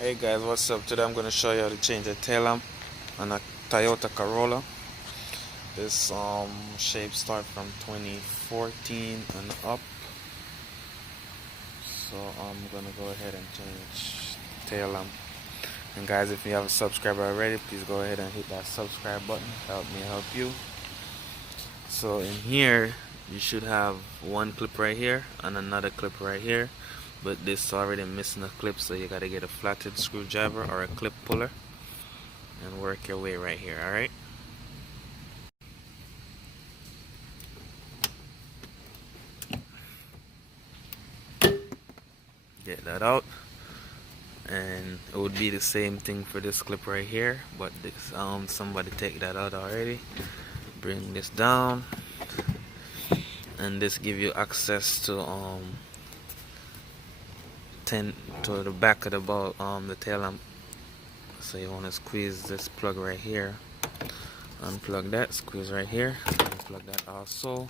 Hey guys, what's up? Today I'm going to show you how to change a tail lamp on a Toyota Corolla. This shape start from 2014 and up. So I'm going to go ahead and change tail lamp. And guys, if you haven't subscribed already, please go ahead and hit that subscribe button. Help me help you. So in here, you should have one clip right here and another clip right here. But this already missing a clip, so you gotta get a flathead screwdriver or a clip puller and work your way right here. Alright, get that out, and it would be the same thing for this clip right here, but this somebody take that out already. Bring this down, and this give you access to to the back of the tail lamp. So you want to squeeze this plug right here, unplug that, squeeze right here, unplug that also.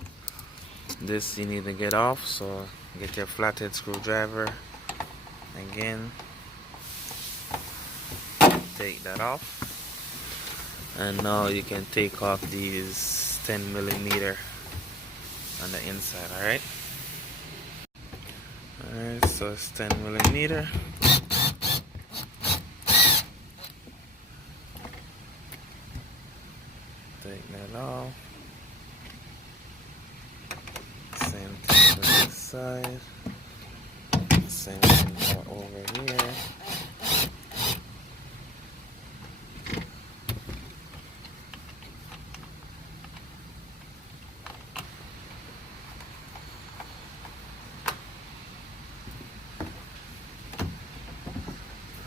This you need to get off, so get your flathead screwdriver again, take that off, and now you can take off these 10mm on the inside. Alright, so it's 10mm. Take that off. Same thing for this side. Same thing for over here.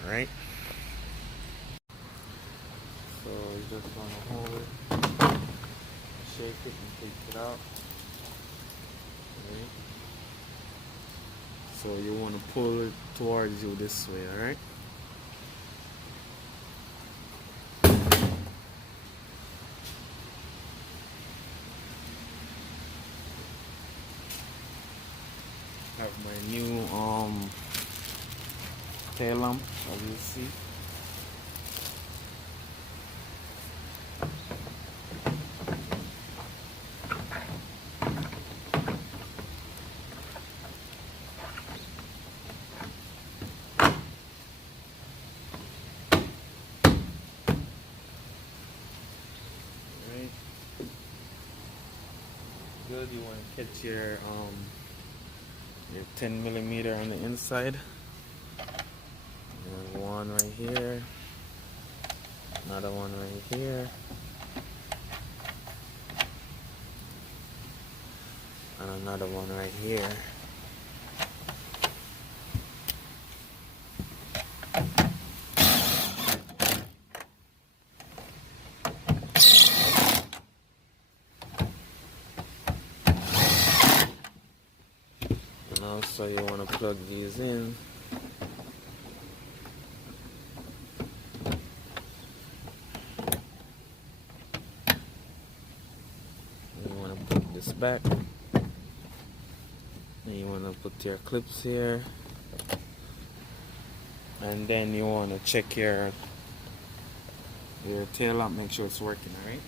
Alright. So you just want to hold it, shake it, and take it out. Right. So you want to pull it towards you this way, alright? Have my new tail lamp, as you see. Good. You want to catch your 10mm on the inside. And one right here, another one right here, and another one right here. And also you want to plug these in. You want to put this back. And you want to put your clips here. And then you want to check your tail lamp, make sure it's working, alright?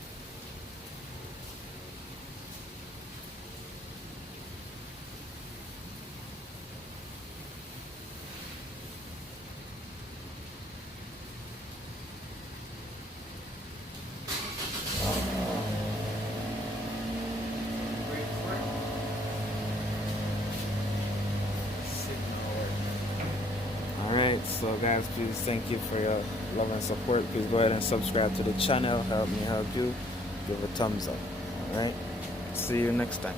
Alright, so guys, please thank you for your love and support. Please go ahead and subscribe to the channel. Help me help you. Give a thumbs up. Alright, see you next time.